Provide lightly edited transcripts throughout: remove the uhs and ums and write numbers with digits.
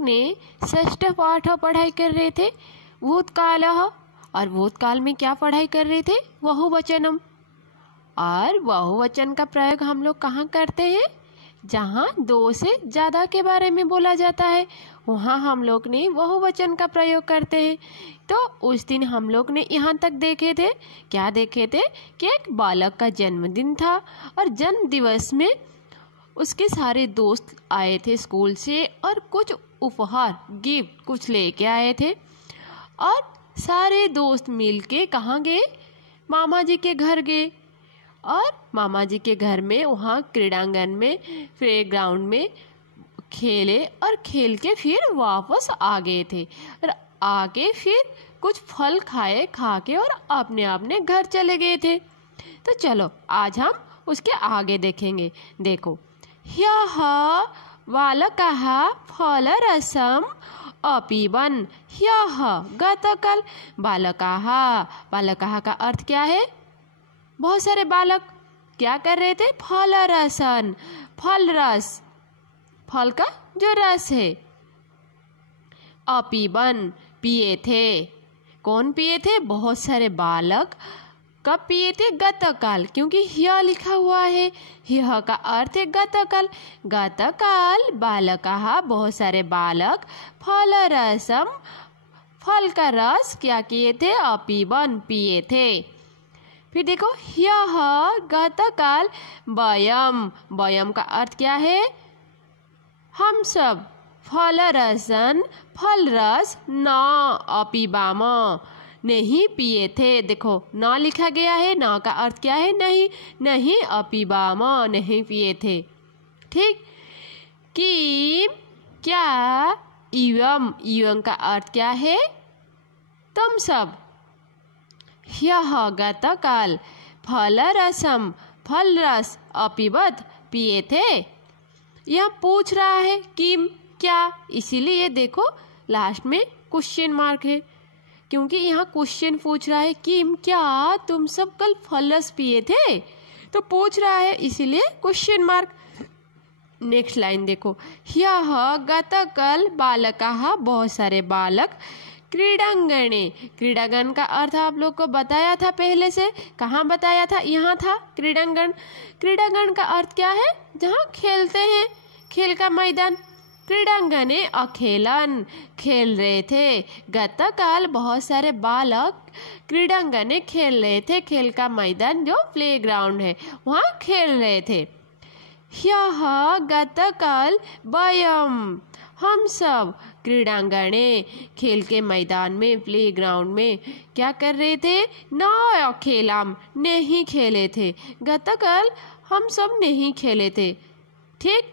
ने षष्ठ पाठ पढ़ाई कर रहे थे भूतकाल, और भूतकाल में क्या पढ़ाई कर रहे थे? बहुवचनम। और बहुवचन का प्रयोग हम लोग कहाँ करते हैं? जहाँ दो से ज़्यादा के बारे में बोला जाता है वहाँ हम लोग ने बहुवचन का प्रयोग करते हैं। तो उस दिन हम लोग ने यहाँ तक देखे थे, क्या देखे थे कि एक बालक का जन्मदिन था और जन्म दिवस में उसके सारे दोस्त आए थे स्कूल से और कुछ उपहार गिफ्ट कुछ लेके आए थे। और सारे दोस्त मिलके कहाँ गए? मामा जी के घर गए। और मामा जी के घर में वहाँ क्रीड़ांगन में प्लेग्राउंड में खेले और खेल के फिर वापस आ गए थे और आके फिर कुछ फल खाए, खा के और अपने अपने घर चले गए थे। तो चलो आज हम उसके आगे देखेंगे। देखो, ह्यः बालकः फलरसम् अपिबन्। ह्यः गतकाल बालकः, बालकः का अर्थ क्या है? बहुत सारे बालक क्या कर रहे थे? फलरसन, फल रस, फल का जो रस है। अपिबन पिए थे। कौन पिए थे? बहुत सारे बालक। कब पिए थे? गतकाल, क्योंकि ह्य लिखा हुआ है। ह्य का अर्थ है गतकाल। गतकाल बालकः बहुत सारे बालक फलरसम फल का रस क्या किए थे? अपिबन पिए थे। फिर देखो, ह्यः गतकाल वयम्, वयम् का अर्थ क्या है? हम सब। फलरसन फल रस न अपिबाम नहीं पिए थे। देखो न लिखा गया है, न का अर्थ क्या है? नहीं, नहीं अपिबाम नहीं पिए थे। ठीक। किम क्या? इवम, इवम का अर्थ क्या है? तुम सब। ह्यः गतकाल फलरसम फल रस अपिबत पिए थे। यह पूछ रहा है किम क्या, इसीलिए देखो लास्ट में क्वेश्चन मार्क है, क्योंकि यहाँ क्वेश्चन पूछ रहा है किम क्या तुम सब कल फल रस पिए थे, तो पूछ रहा है इसीलिए क्वेश्चन मार्क। नेक्स्ट लाइन देखो, ह्यः गतकाल बालकः बहुत सारे बालक क्रीडांगणे। क्रीडांगन का अर्थ आप लोग को बताया था पहले से। कहाँ बताया था? यहाँ था क्रीडांगन। क्रीडांगन का अर्थ क्या है? जहाँ खेलते हैं, खेल का मैदान। क्रीडांगणे अखेलन खेल रहे थे। गतकाल बहुत सारे बालक क्रीडांगणे खेल रहे थे, खेल का मैदान जो प्लेग्राउंड है वहाँ खेल रहे थे। ह्यः गतकाल वयम् हम सब क्रीडांगणे खेल के मैदान में प्लेग्राउंड में क्या कर रहे थे? न खेलाम नहीं खेले थे। गतकाल हम सब नहीं खेले थे। ठीक।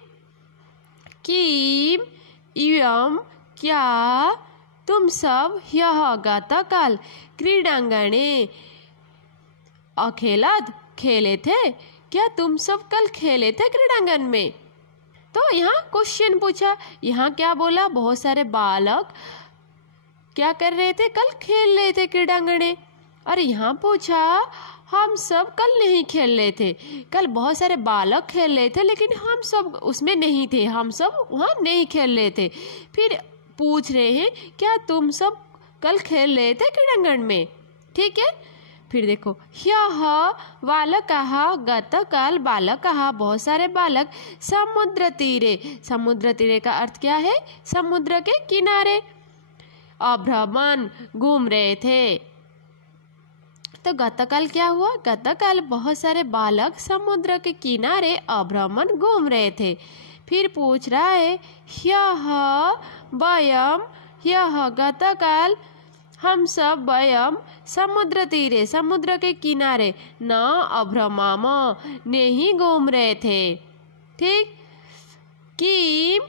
किम इवम क्या तुम सब ह्यः गतकाल क्रीडांगणे अखेलत खेले थे। क्या तुम सब कल खेले थे क्रीडांगन में? तो यहाँ क्वेश्चन पूछा। यहाँ क्या बोला? बहुत सारे बालक क्या कर रहे थे? कल खेल रहे थे क्रीडांगणे। और यहाँ पूछा हम सब कल नहीं खेल रहे थे। कल बहुत सारे बालक खेल रहे थे लेकिन हम सब उसमें नहीं थे, हम सब वहाँ नहीं खेल रहे थे। फिर पूछ रहे हैं क्या तुम सब कल खेल रहे थे क्रीडांगण में? ठीक है। फिर देखो, ह्यः बालकः गतकाल बालकः बहुत सारे बालक समुद्र तीरे। समुद्र तीरे का अर्थ क्या है? समुद्र के किनारे। अभ्रमण घूम रहे थे। तो गतकाल क्या हुआ? गतकाल बहुत सारे बालक समुद्र के किनारे अभ्रमण घूम रहे थे। फिर पूछ रहा है ह्यः वयम् ह्यः गतकाल हम सब वयम् समुद्र तीरे समुद्र के किनारे न अभ्रमाम नहीं घूम रहे थे। ठीक। किम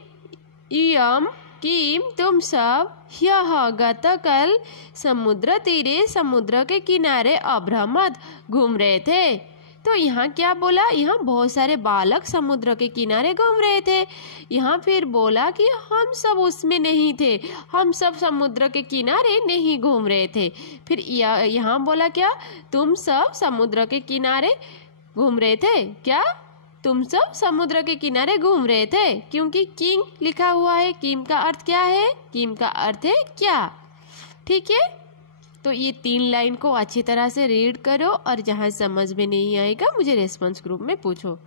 इयम किम तुम सब ह्यः गतकाल समुद्र तीरे समुद्र के किनारे अभ्रमद घूम रहे थे। तो यहाँ क्या बोला? यहाँ बहुत सारे बालक समुद्र के किनारे घूम रहे थे। यहाँ फिर बोला कि हम सब उसमें नहीं थे, हम सब समुद्र के किनारे नहीं घूम रहे थे। फिर यहाँ बोला क्या? तुम सब समुद्र के किनारे घूम रहे थे क्या? तुम सब समुद्र के किनारे घूम रहे थे क्योंकि किंग लिखा हुआ है। किम का अर्थ क्या है? किम का अर्थ है क्या। ठीक है, तो ये 3 लाइन को अच्छी तरह से रीड करो और जहाँ समझ में नहीं आएगा मुझे रेस्पॉन्स ग्रुप में पूछो।